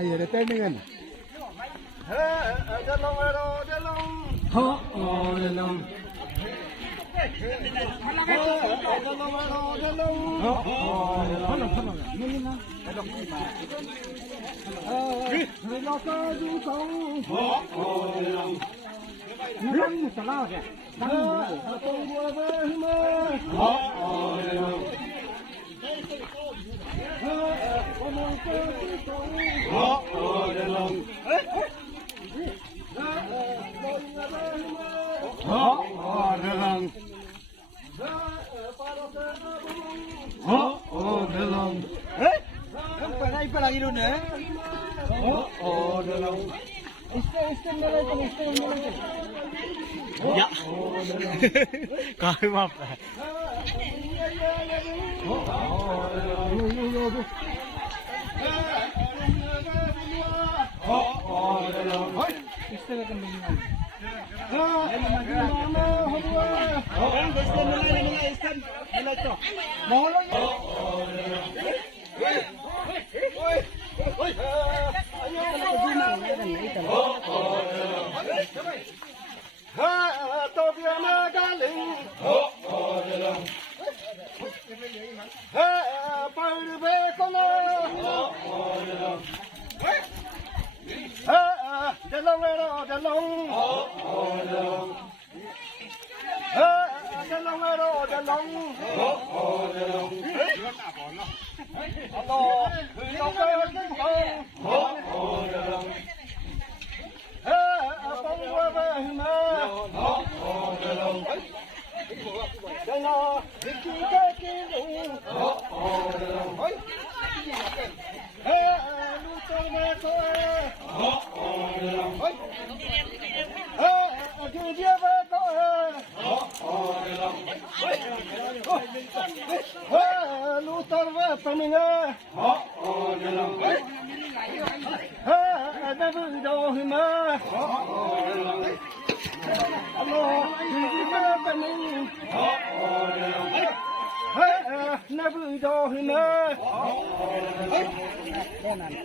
Ayo, ada tandingan. Ya. Kahve apa?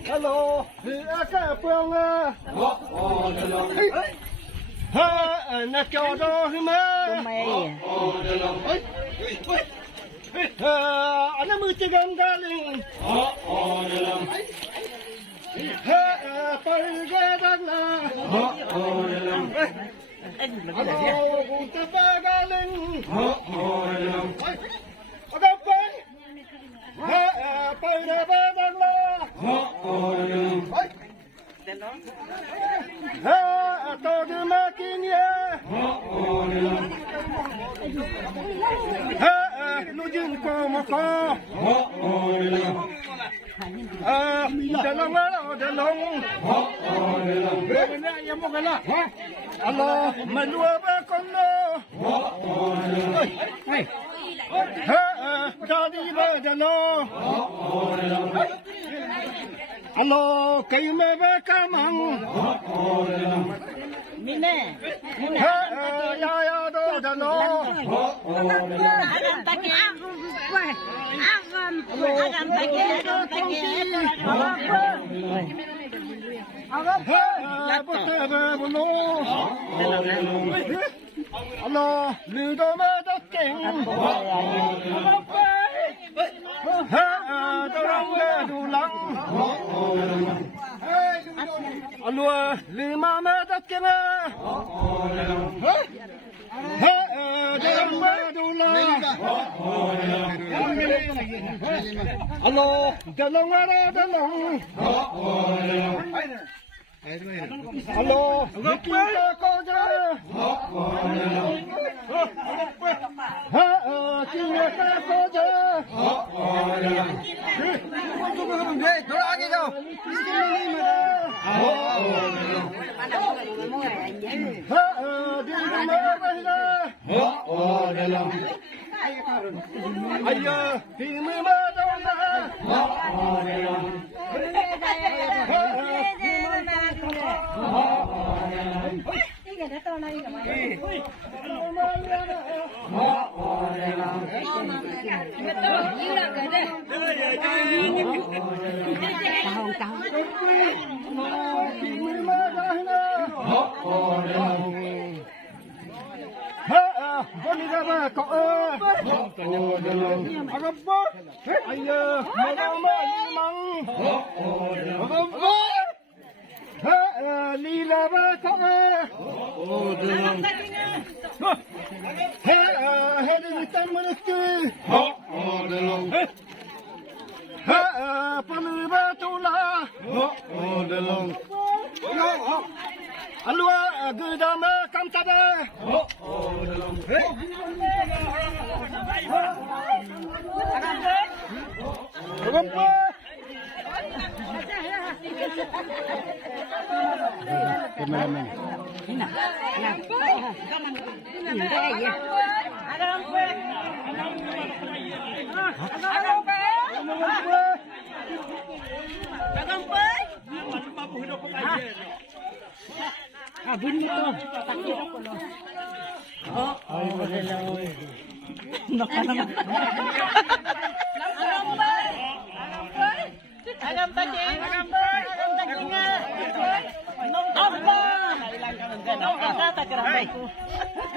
Hello, aka puang na cho đó mà anh em chơi game ra liền tôi ra đó là cũng ta ba ra lên tôi ra ba đó là tôi đưa ma kia nó dừng co mà co để lòng đó để lòng bên này em một cái là alo mày lùa ba con nó ra đi ba để nó alo cây mẹ ba cá măng Mine. ya đâu để nó alo lừa đâu mà đất kinh đâu đâu đủ lắm alo lừa mà đất kinh alo để lòng ra để lòng alo Vicky cho cô ra kia ta cô ra Tôi ăn cái đâu? Ayo, kimi ma đâu na? Boleh dah kau agak ayah mama mang agak lila ba kau hadi kita menuju perlu batulah dalam Alua gedama kam tada dalam Kameramen. Bunyi tu. Ay, wala. Nakalama. Agam taging nga. Aba. Agam tagrabay ko.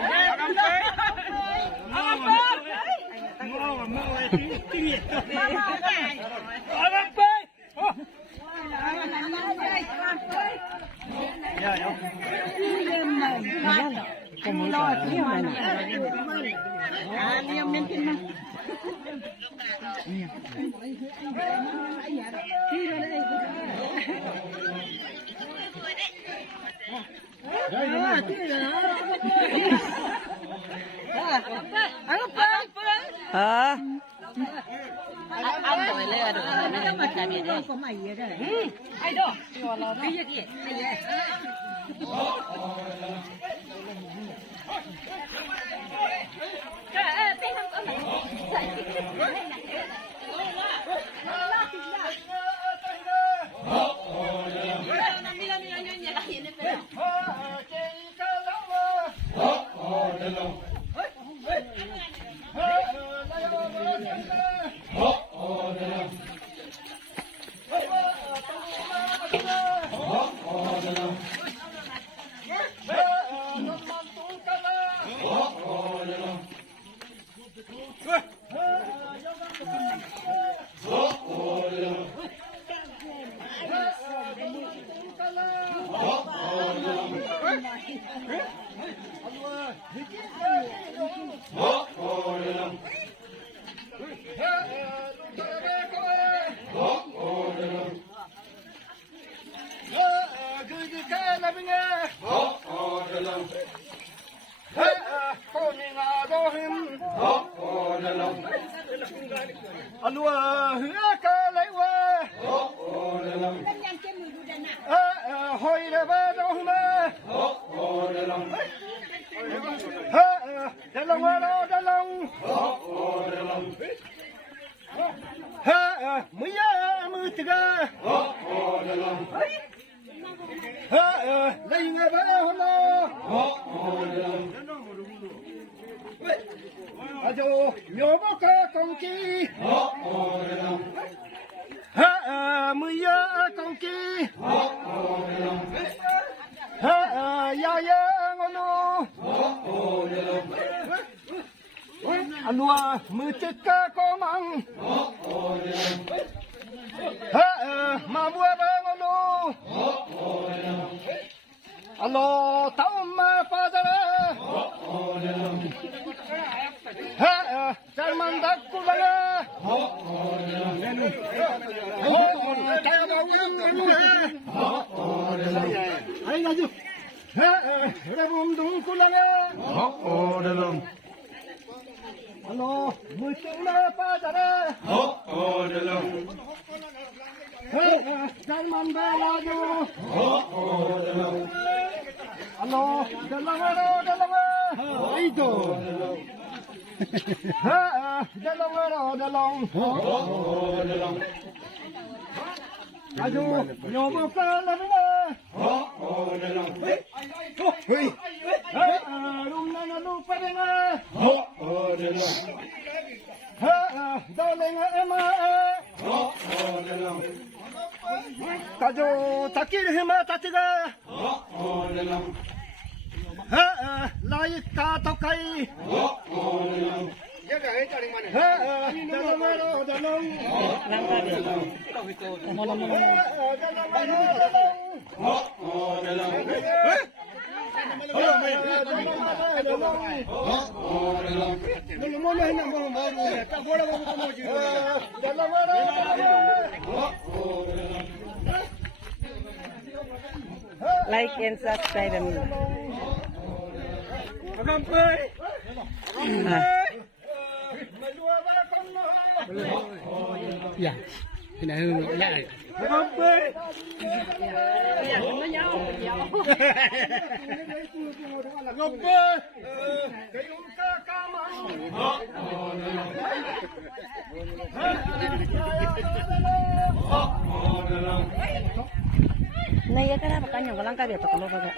Agam tay. Aba. Mo tingi. Agam tay. Ya, ya. Hả? Ăn rồi lên được nó mà cái gì đấy? Có mày vậy đấy. Ai đó? Cái gì vậy? Aduh, nyoba ke kongki. Muya kongki. Ya ngono. Alua mucika komang. Mabua ngono. Alo taum padara. Salman dak kulala. Ay laju. Rebum dung kulala. Dalam. Alo mucina padara. Dalam. Salman balaju. Dalam. Alo dalam. Itu. Dalam. Aduh, nyoba pala na. Dalam. เฮ้ยลุงนั่นลูกไปเลยนะเดี๋ยวโดนเลยนะมาตาโจตะกี้หิมะตะติกาลายตาตะไคเดี๋ยวมาโดนลงLike and subscribe kami. Dạ. Cái này nó lại. Naya ka na makanya walang kabi pa kulo baga.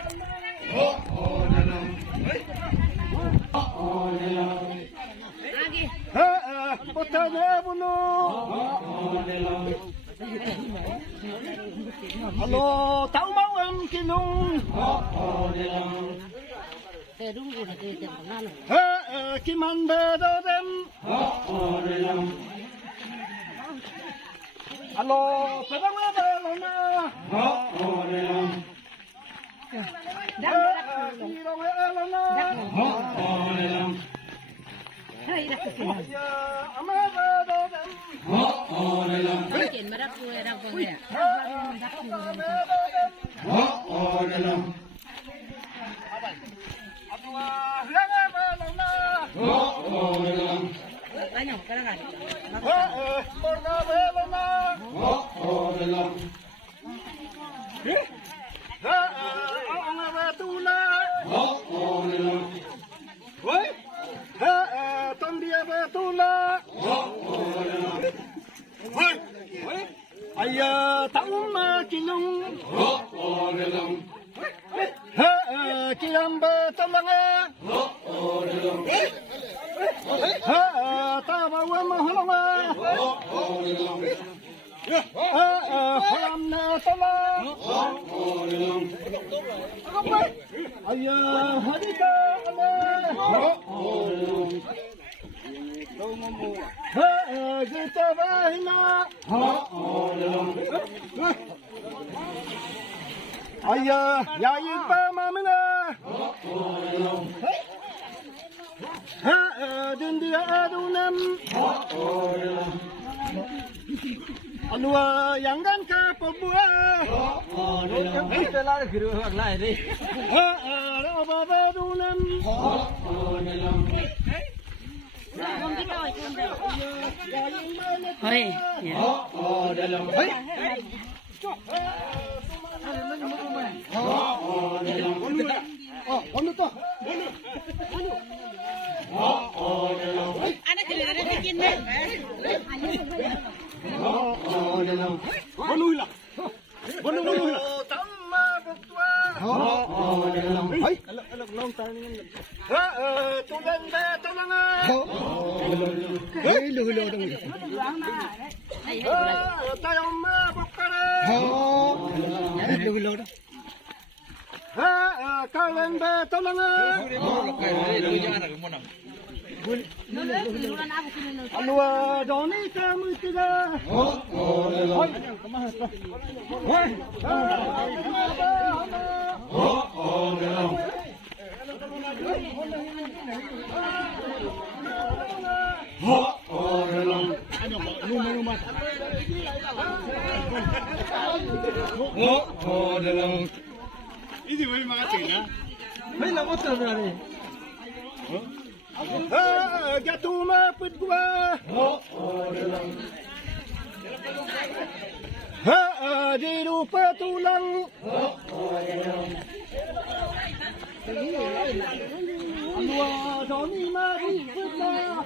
Hello, tao mau em kinung. Kiman bedo dem. Hello, pedang ada lona. Irong lona. Ama bedo dem. Ken marak ko era ko ya. Tanya ka lang ani. Ayah tahu kilung, kiam bertolonga, tahu mahalonga, halam na tolong, ayah hadita kita bahina, ayah ya ipa mamena, dindia adunam, alua yang kan kapobua, Kita lah guru lain ni. apa adunam. Hoy. Anak kalian bikin nih. Kalian betulungan. Alua doni kamu tiga. Ini boleh makan ya? Mấy là có tờ rồi này. Jatuh mapit gua. Di rupa tulang. Dua doni mapit gua.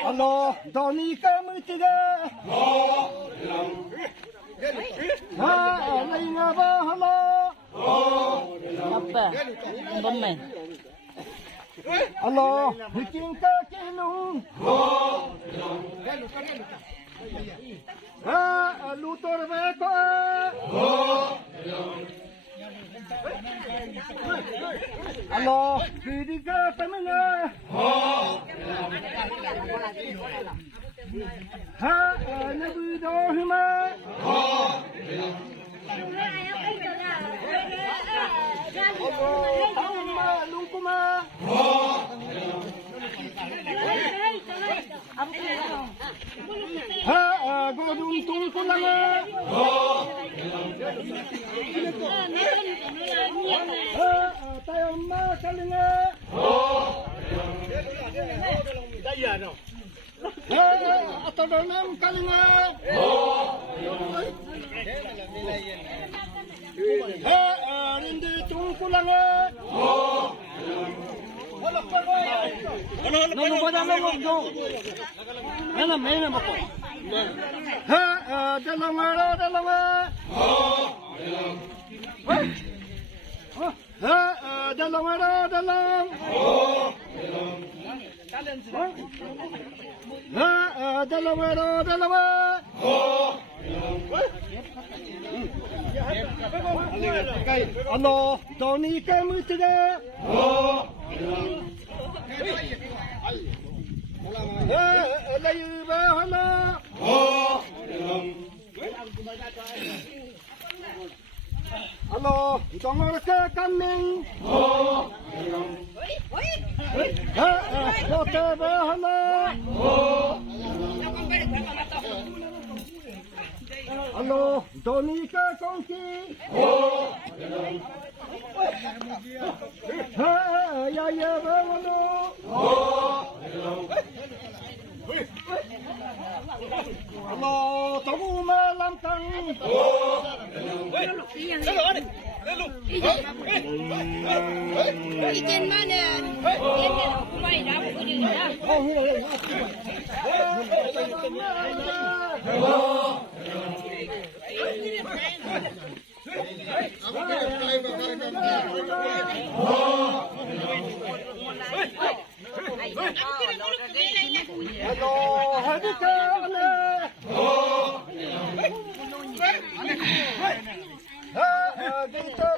Allah, Doni kamu tiga. Ha, lagi ngapa Allah? Apa? Bommen. Allah, bikin kaki lu. Ha, lutor beko. Allah, bidiga pemena. Ha, nabi dohima. Amma lungkuma. Ha, godung tungkulanga. Ha, tayamma kalinga. Ha, atodonam kalinga. Ha, rindi tungkulanga. Ha, dalanga. Ha, dalang. Ha, dalang. Allah, Doni kamu tiga. Ha, lagi bahala. Allah, tongor ke kambing. Ha, kota bahala. Allah, Doni ke kongki. Ha, ya bahala. Allah, tahu malam kang. Ijen mana? Ijen kumai dah aku jadi dah. Allah, hadika Allah. Ha, kita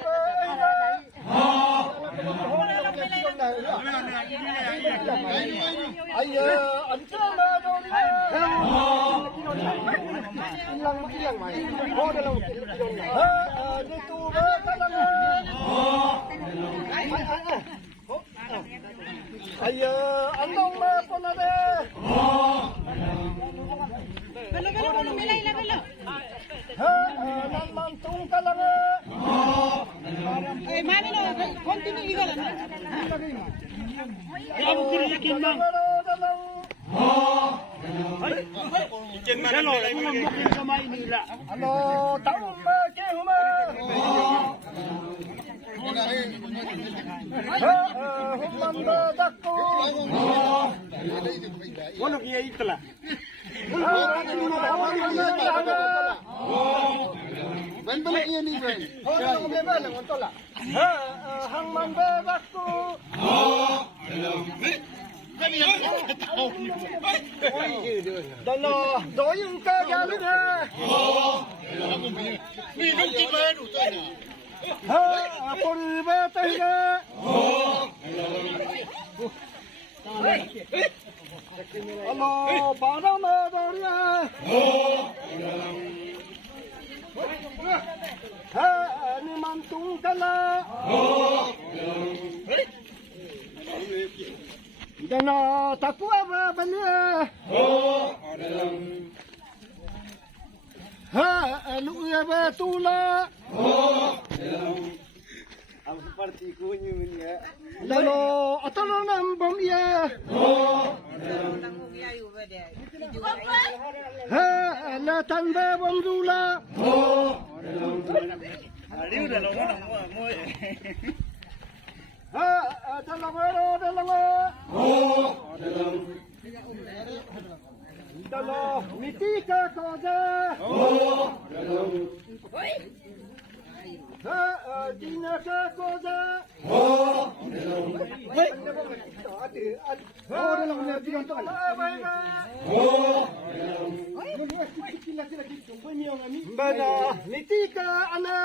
baik. Ayah, anta madoni. Ilang mai. Oh, dalam. Ha, itu bakalan. Ayah, andong ma pun ada. Belum milai lah belum. Ha, naman tung kalang. Mana lo? Continue juga lah. Kamu kiri yakin bang? Hello, mungkin sama ini lah. Halo, tahu ke huma? Human badakku. Mana dia ikla? Benda ini ni kan? Oh, memang betul lah. Hang man badakku. Dalo, doyung ka galu na. Ni nung kiman utan. Ha, apol ba tayo? Alo, para na doriya. Ha, ni mantung kala. Dana takwa ba banya. Ha, lu ya batula. Ang seperti kunyun ya. Dalo atalo nam bom ya. Ha, la tanba bom dula. Ha, dalango. Dalo, mitika koza. Dina koza. Bana, mitika ana.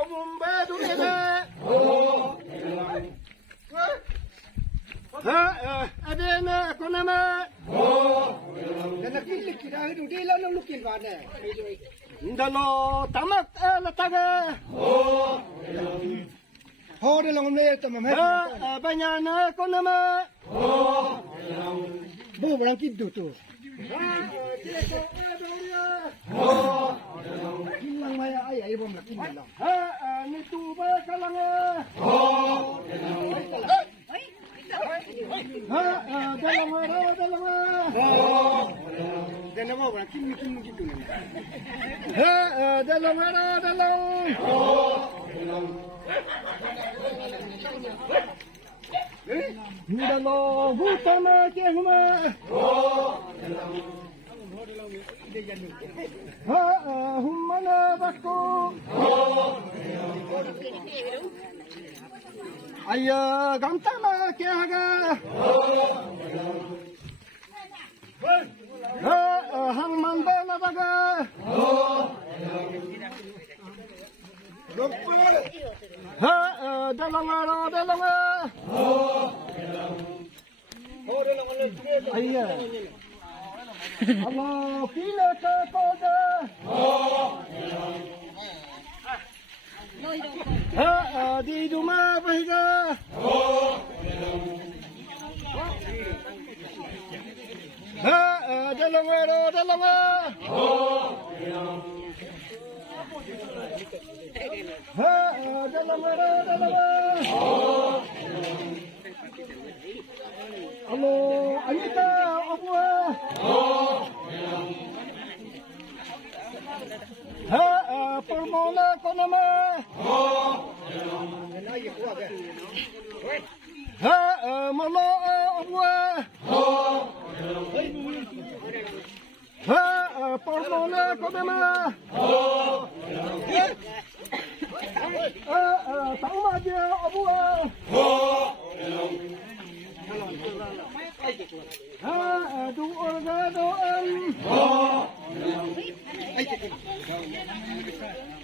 Omumbedu ene. Adena konama. Dalo tamak lataga. Hore lang na ito, ma'am. Banyana konama. Bu, walang kiddo to. Kilang maya ay bom na kinala. Nituba kalanga. Dalawa, walang kinlo kiddo na. Dalo gutama kehuma. Humana bakko. Ayya gantama kehaga. Hangman bela daga. Dalanga. Ayya. Allah pila ka koda. Di duma bahiga. Dalanga. Halo, Anita, apa? Permola ko nama. Malo apa? Permola ko nama. Tahu aja apa?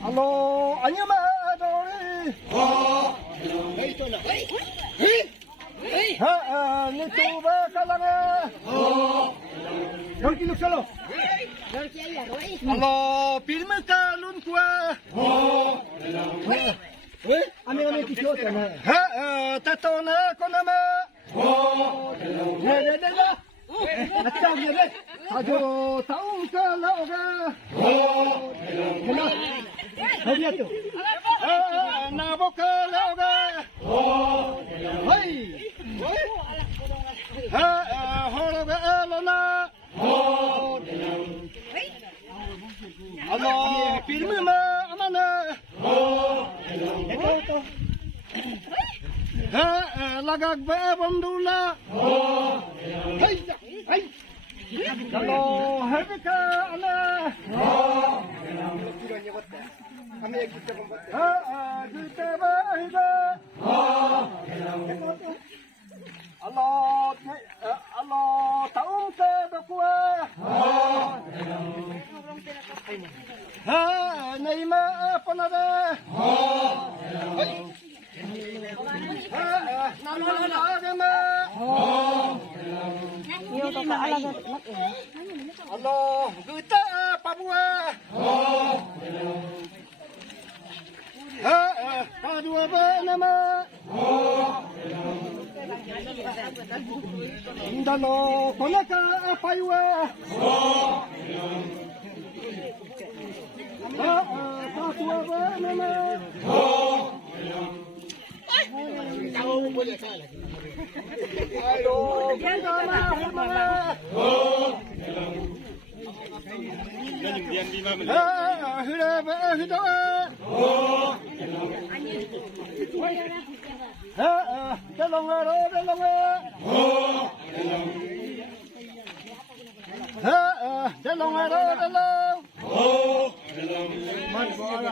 Halo, anyama adori. Nituba kalanga. Yang kilok salo. Halo, pilme kalun kuah. Ame kisyo na. Tatona ko nama. Atang yun. Ajo taong ka laoga. Hadi ato. Nabo ka laoga. Hoy. Horoga elona. Alo, pirmi ma amana. Ito. Lagag ba bandula. Ay. Alo, happy ka ala. Dito ba higa? Alo, taong ka bakwa. Naima panada. Iyo to ka alaga mak. Allah, kita Papua. Padua ba nama? Dalo, konaka apaiwa. Padua ba nama? Ayo, kita mana? Hira ba hira. Đa long ơi đó, đa long ơi. Đa long ơi đó, đa long. Mình gọi là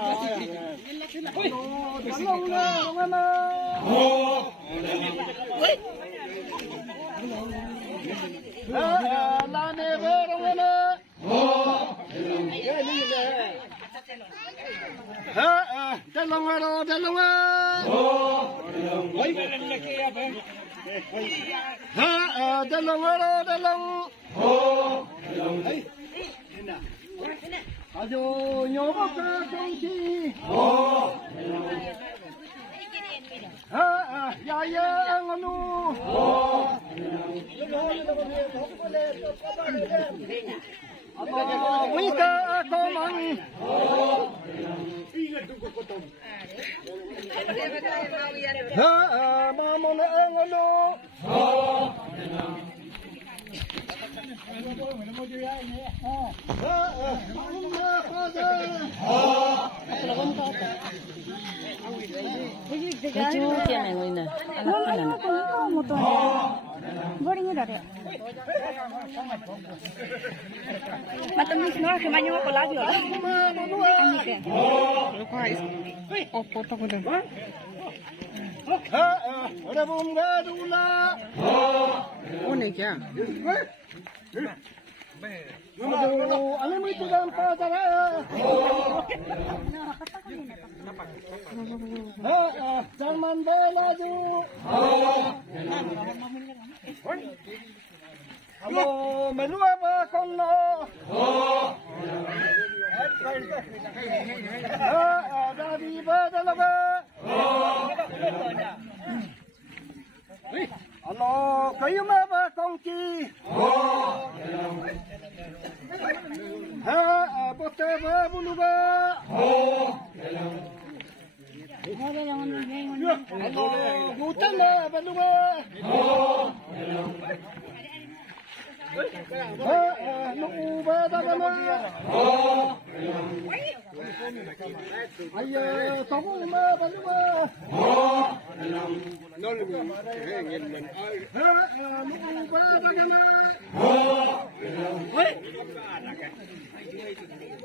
đa long ơi, long ơi. La nè về long ơi. Đa long ơi đó, đa long ơi. Đa long ơi đó, đa long. 아주 여보가 정치 야야 응어누 위가 고만 마모는 응어누 Kecil kian yang ini. Anak anak. Gorengnya dari. Macam ni semua kemanjang apa lagi orang? Ini ke? Oh, foto pun dah. Ada bunga dula. Oh, ni kya? Aduh, alam itu gampang cara. Zaman bela ju. Halo, menu apa kono? Dari badalaga. Halo, kayu apa kongki? Bote buluga. Halo, hutan buluga. Nung badagama. Ayo, kamu buluga. Nung badagama.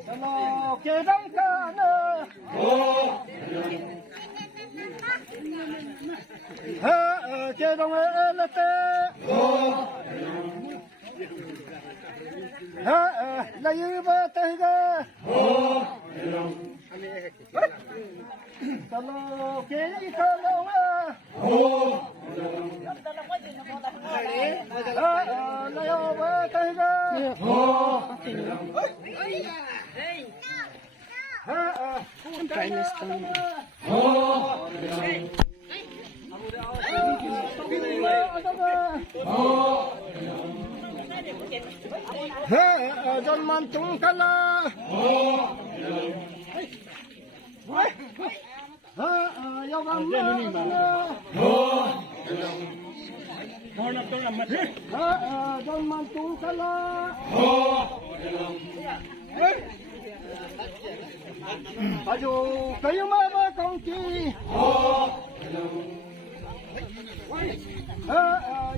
Halo, kedang kana. Kedang elate. Layu batega. Halo, kedi kana. Layu batega. John mantung kala. Yo gamma. John mantung kala. Ayo, kayu mama kongki.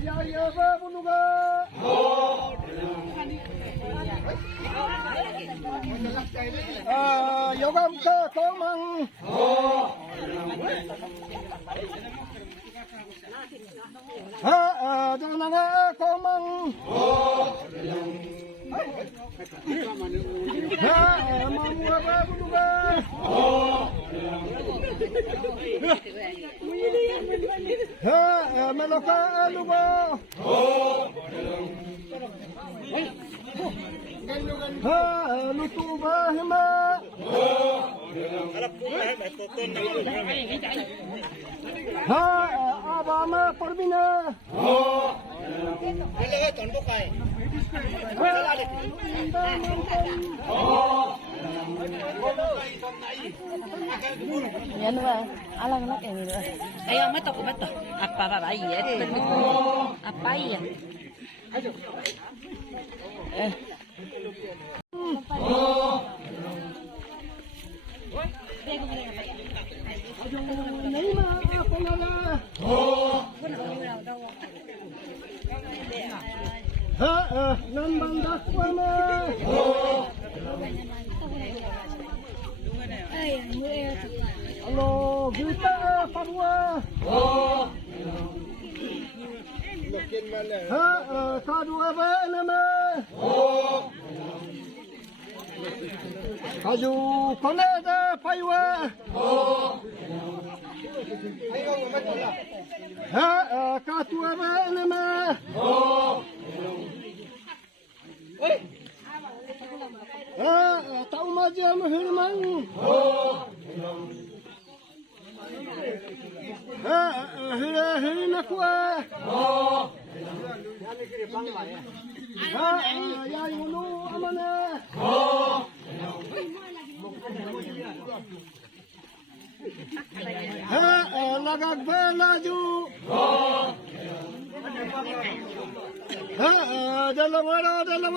Ya buluga. Yogam ka komang. Jangan komang. Mamu apa buluga. Meloka aluga. Lutu bahima. Abama perbina. Yan ba? Alang nak ini ba? Ayo matok. Apa iya? Apa iya? Nấy mà con là năm bằng đất qua mà alo kita padua kadua ba nama kaju konada paiwa katua ba nama tahu majam hirman hirina kuah ya yunu amana lagak belaju dalam dalam